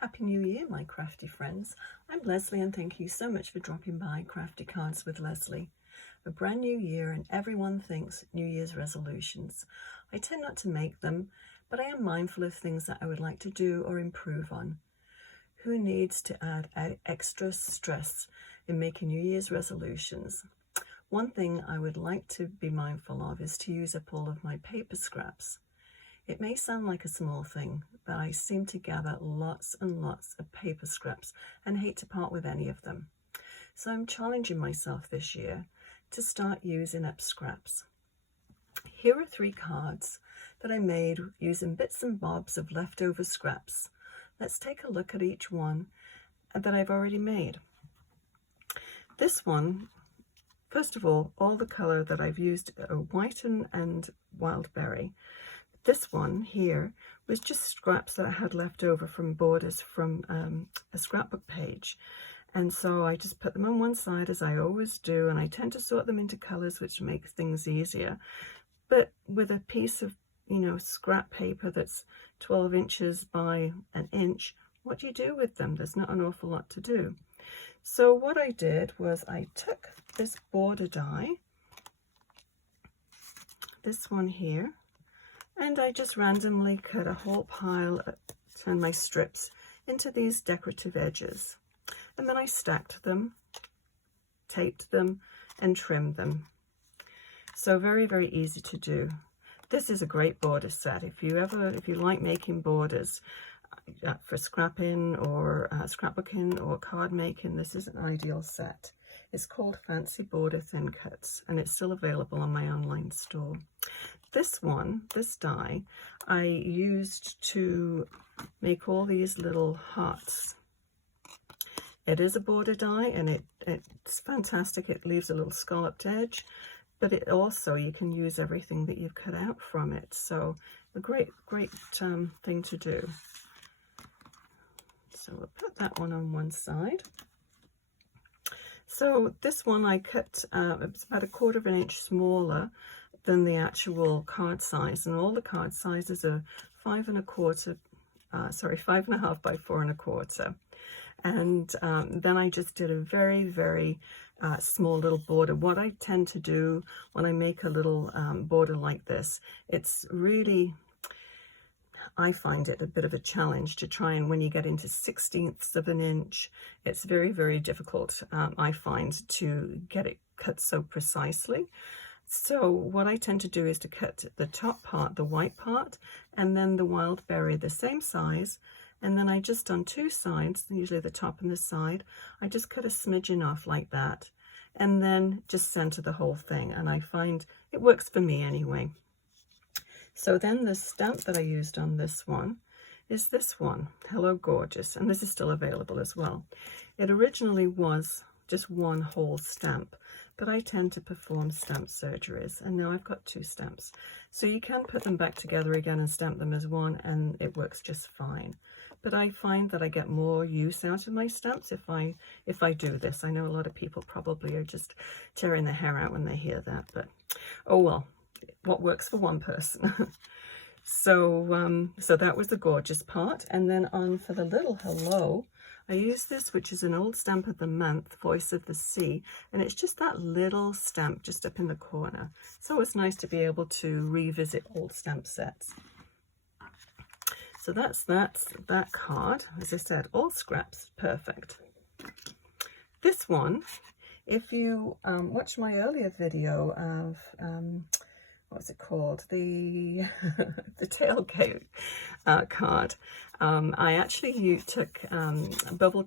Happy New Year, my crafty friends. I'm Leslie and thank you so much for dropping by Crafty Cards with Leslie. A brand new year and everyone thinks New Year's resolutions. I tend not to make them, but I am mindful of things that I would like to do or improve on. Who needs to add extra stress in making New Year's resolutions? One thing I would like to be mindful of is to use up all of my paper scraps. It may sound like a small thing, but I seem to gather lots and lots of paper scraps and hate to part with any of them. So I'm challenging myself this year to start using up scraps. Here are 3 cards that I made using bits and bobs of leftover scraps. Let's take a look at each one that I've already made. This one, first of all the color that I've used are white and wild berry. This one here was just scraps that I had left over from borders from a scrapbook page. And so I just put them on one side as I always do, and I tend to sort them into colors which makes things easier. But with a piece of, scrap paper that's 12 inches by an inch, what do you do with them? There's not an awful lot to do. So what I did was I took this border die, this one here, and I just randomly cut a whole pile and my strips into these decorative edges. And then I stacked them, taped them, and trimmed them. So very, very easy to do. This is a great border set. If you like making borders for scrapping or scrapbooking or card making, this is an ideal set. It's called Fancy Border Thin Cuts, and it's still available on my online store. This die, I used to make all these little hearts. It is a border die, and it's fantastic. It leaves a little scalloped edge, but it also, you can use everything that you've cut out from it. So a great thing to do. So we'll put that one on one side. So this one I cut, it's about 1/4 inch smaller than the actual card size, and all the card sizes are 5 1/4 by 4 1/4. And then I just did a very, very small little border. What I tend to do when I make a little border like this, it's really, I find it a bit of a challenge to try, and when you get into 1/16ths of an inch, it's very, very difficult, I find, to get it cut so precisely. So what I tend to do is to cut the top part, the white part, and then the wild berry the same size, and then I just, on 2 sides, usually the top and the side, I just cut a smidgen off like that, and then just center the whole thing, and I find it works for me anyway. So then the stamp that I used on this one is this one, Hello Gorgeous, and this is still available as well. It originally was just one whole stamp, but I tend to perform stamp surgeries, and now I've got 2 stamps. So you can put them back together again and stamp them as one, and it works just fine. But I find that I get more use out of my stamps if I do this. I know a lot of people probably are just tearing their hair out when they hear that, but oh well, what works for one person. So that was the gorgeous part, and then on for the little hello, I use this, which is an old stamp of the month, Voice of the Sea, and it's just that little stamp just up in the corner. So it's nice to be able to revisit old stamp sets. So that's that card. As I said, all scraps, perfect. This one, if you watch my earlier video of what's it called, the the tailgate card, I actually took bubble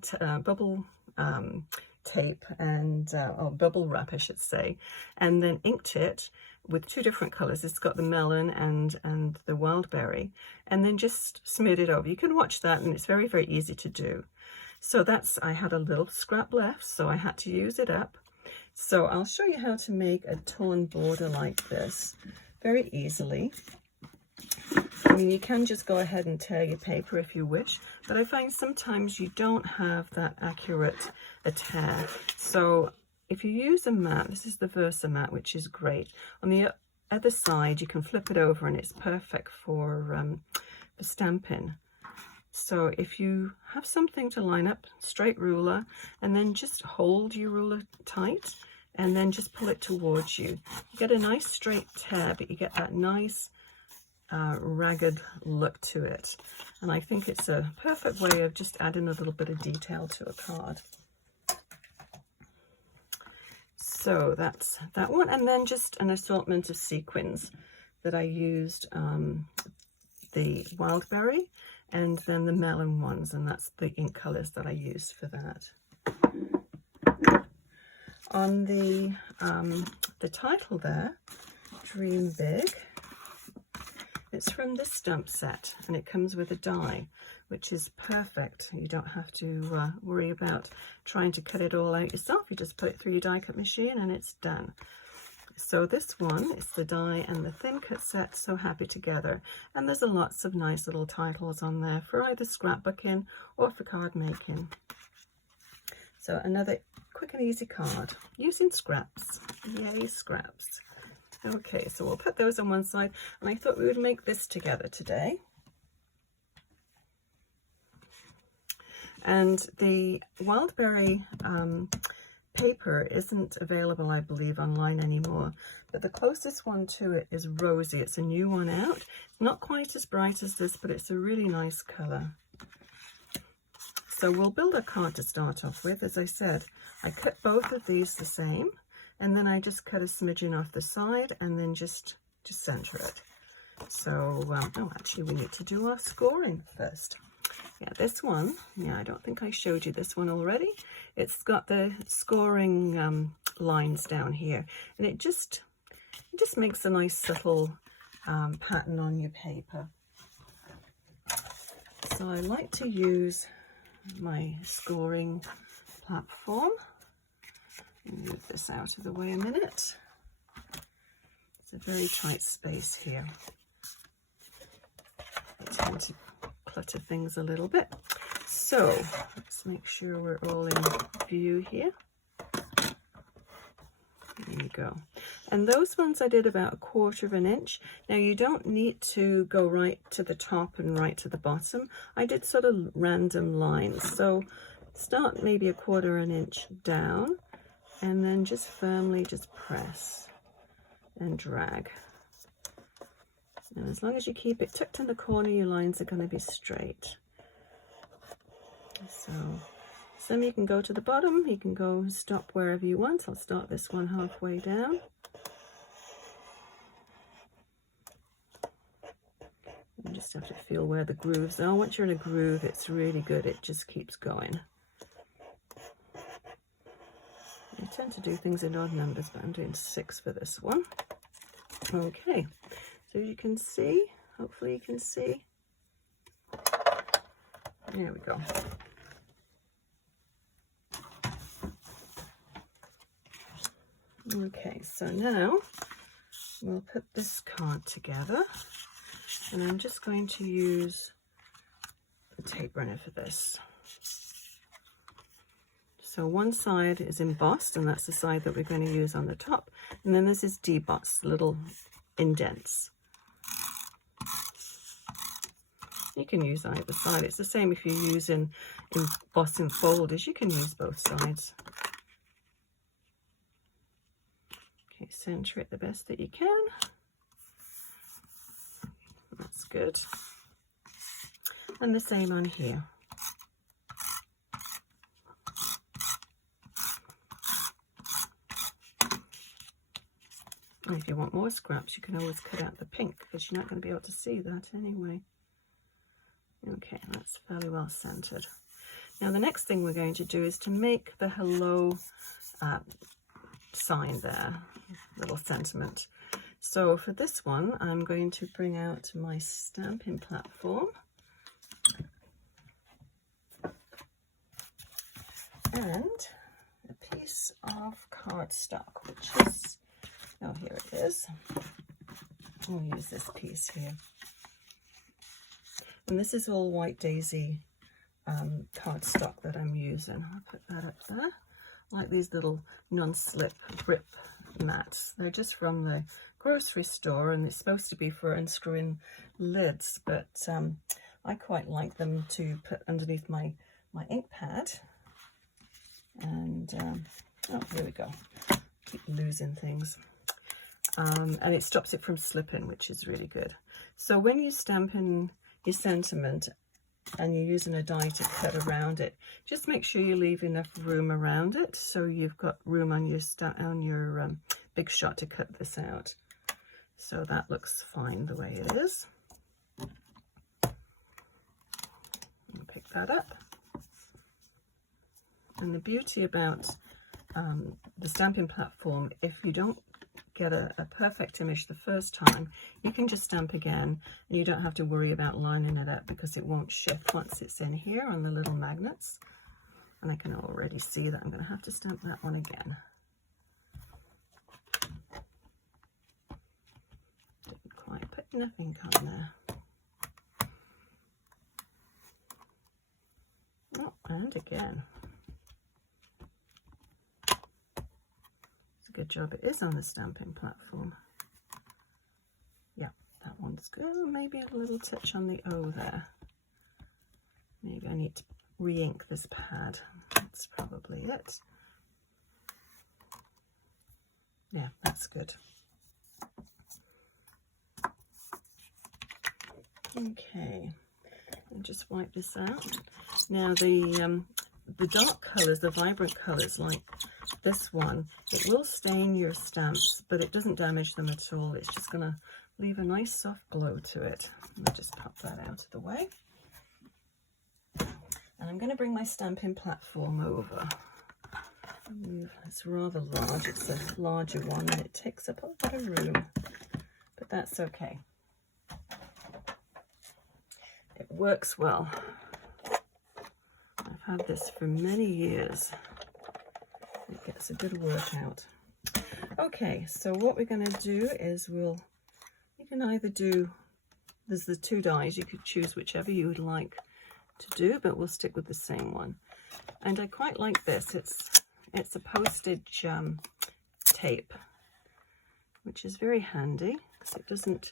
tape and or bubble wrap, I should say, and then inked it with 2 different colors. It's got the melon and the wild berry, and then just smeared it over. You can watch that, and it's very, very easy to do. So I had a little scrap left, so I had to use it up. So I'll show you how to make a torn border like this very easily. I mean, you can just go ahead and tear your paper if you wish, but I find sometimes you don't have that accurate a tear. So if you use a mat, this is the VersaMat, which is great. On the other side, you can flip it over, and it's perfect for stamping. So if you have something to line up, straight ruler, and then just hold your ruler tight and then just pull it towards you. You get a nice straight tear, but you get that nice ragged look to it. And I think it's a perfect way of just adding a little bit of detail to a card. So that's that one. And then just an assortment of sequins that I used, the Wildberry and then the melon ones, and that's the ink colors that I used for that. On the title there, Dream Big, it's from this stamp set, and it comes with a die, which is perfect. You don't have to worry about trying to cut it all out yourself. You just put it through your die cut machine and it's done. So this one is the die and the thin cut set, So Happy Together, and there's lots of nice little titles on there for either scrapbooking or for card making. So another quick and easy card using scraps. Yay, scraps. Okay, so we'll put those on one side, and I thought we would make this together today. And the Wildberry paper isn't available, I believe, online anymore, but the closest one to it is Rosy. It's a new one out. It's not quite as bright as this, but it's a really nice color. So we'll build a card to start off with. As I said, I cut both of these the same, and then I just cut a smidgen off the side and then just center it. So, oh, actually we need to do our scoring first. Yeah, this one, yeah, I don't think I showed you this one already. It's got the scoring lines down here, and it just makes a nice subtle pattern on your paper. So I like to use my scoring platform. Move this out of the way a minute. It's a very tight space here. I tend to clutter things a little bit. So let's make sure we're all in view here. There you go. And those ones I did about 1/4 of an inch. Now you don't need to go right to the top and right to the bottom. I did sort of random lines. So start maybe 1/4 an inch down, and then just firmly just press and drag. And as long as you keep it tucked in the corner, your lines are going to be straight. So some you can go to the bottom, you can go stop wherever you want. I'll start this one halfway down. You just have to feel where the grooves are. Once you're in a groove, it's really good. It just keeps going. I tend to do things in odd numbers, but I'm doing 6 for this one. Okay, so you can see, hopefully you can see. There we go. Okay, so now we'll put this card together, and I'm just going to use the tape runner for this. So one side is embossed, and that's the side that we're going to use on the top, and then this is debossed, little indents. You can use either side. It's the same if you're using embossing folders, you can use both sides. Okay, center it the best that you can. That's good. And the same on here. And if you want more scraps, you can always cut out the pink, because you're not going to be able to see that anyway. Okay, that's fairly well centered. Now the next thing we're going to do is to make the hello sign there, little sentiment. So for this one, I'm going to bring out my stamping platform. And a piece of cardstock, which is, oh, here it is. I'll use this piece here. And this is all White Daisy cardstock that I'm using. I'll put that up there. I like these little non-slip grip mats. They're just from the grocery store, and it's supposed to be for unscrewing lids, but I quite like them to put underneath my ink pad. And oh, here we go. Keep losing things. And it stops it from slipping, which is really good. So when you stamp in your sentiment and you're using a die to cut around it, just make sure you leave enough room around it so you've got room on your big shot to cut this out. So that looks fine the way it is. And pick that up. And the beauty about the stamping platform, if you don't get a perfect image the first time, you can just stamp again and you don't have to worry about lining it up because it won't shift once it's in here on the little magnets. And I can already see that I'm going to have to stamp that one again. Didn't quite put enough ink on there. Oh, and again. Good job it is on the stamping platform. Yeah, that one's good. Maybe a little touch on the O there. Maybe I need to re-ink this pad. That's probably it. Yeah, that's good. Okay, I'll just wipe this out. Now the dark colours, the vibrant colours like this one, it will stain your stamps, but it doesn't damage them at all. It's just going to leave a nice soft glow to it. I'll just pop that out of the way. And I'm going to bring my stamping platform over. It's rather large. It's a larger one and it takes up a lot of room, but that's okay. It works well. I've had this for many years. It gets a good workout. Okay, so what we're going to do is you can either do, there's the two dies, you could choose whichever you would like to do, but we'll stick with the same one. And I quite like this. It's a postage tape, which is very handy because it doesn't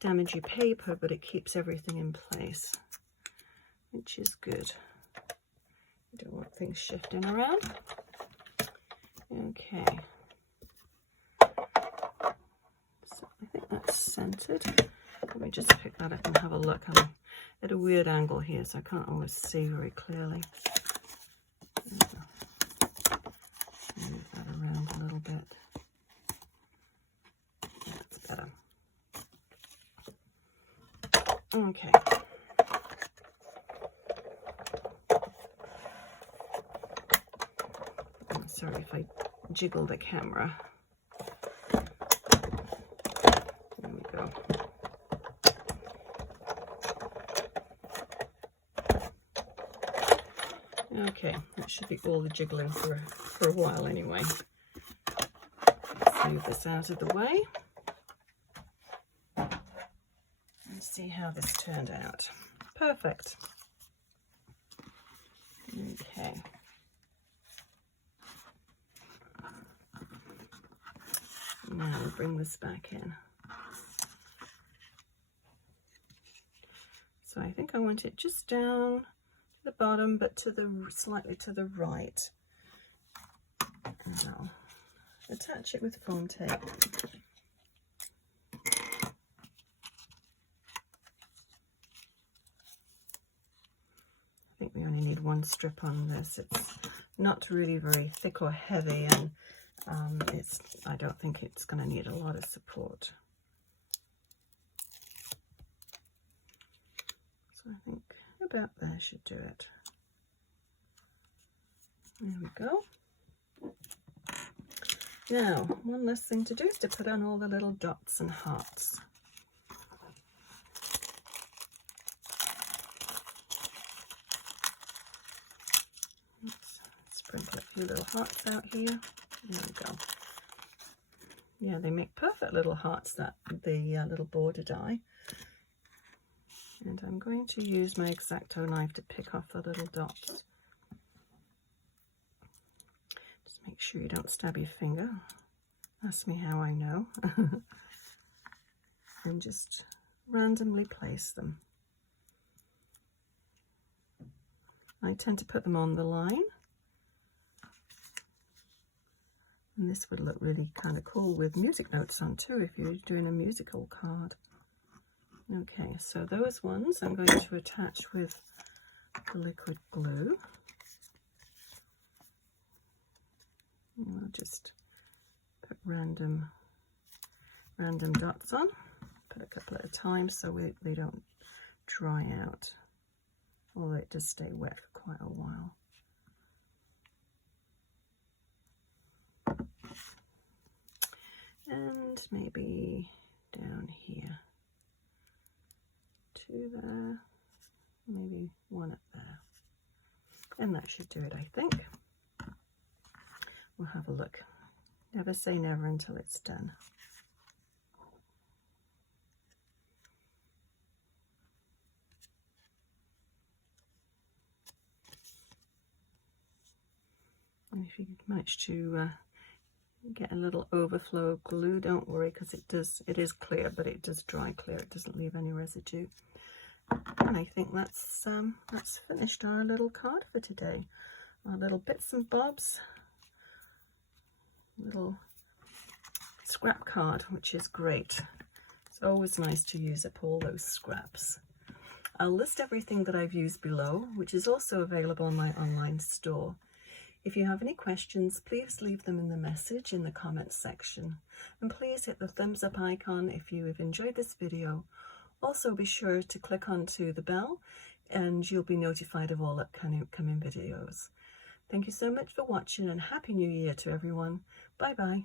damage your paper, but it keeps everything in place, which is good. You don't want things shifting around. Okay, so I think that's centered. Let me just pick that up and have a look. I'm at a weird angle here, so I can't always see very clearly. Move that around a little bit. That's better. Okay. I'm sorry if I jiggle the camera. There we go. Okay, that should be all the jiggling for a while anyway. Let's move this out of the way. Let's see how this turned out. Perfect. Okay. Now we'll bring this back in. So I think I want it just down the bottom, but slightly to the right. And I'll attach it with foam tape. I think we only need one strip on this. It's not really very thick or heavy, and I don't think it's going to need a lot of support. So I think about there should do it. There we go. Now, one last thing to do is to put on all the little dots and hearts. Let's sprinkle a few little hearts out here. There we go. Yeah, they make perfect little hearts, the little border die. And I'm going to use my X-Acto knife to pick off the little dots. Just make sure you don't stab your finger. Ask me how I know. And just randomly place them. I tend to put them on the line. And this would look really kind of cool with music notes on too, if you're doing a musical card. Okay, so those ones I'm going to attach with the liquid glue. And I'll just put random dots on. Put a couple at a time so they don't dry out, although it does stay wet for quite a while. And maybe down here, 2 there, maybe 1 up there. And that should do it, I think. We'll have a look. Never say never until it's done. And if you manage to get a little overflow of glue, don't worry, because it is clear, but it does dry clear. It doesn't leave any residue. And I think that's finished our little card for today. Our little bits and bobs, little scrap card, which is great. It's always nice to use up all those scraps. I'll list everything that I've used below, which is also available on my online store. If you have any questions, please leave them in the message in the comments section. And please hit the thumbs up icon if you have enjoyed this video. Also be sure to click onto the bell and you'll be notified of all upcoming videos. Thank you so much for watching and Happy New Year to everyone. Bye bye.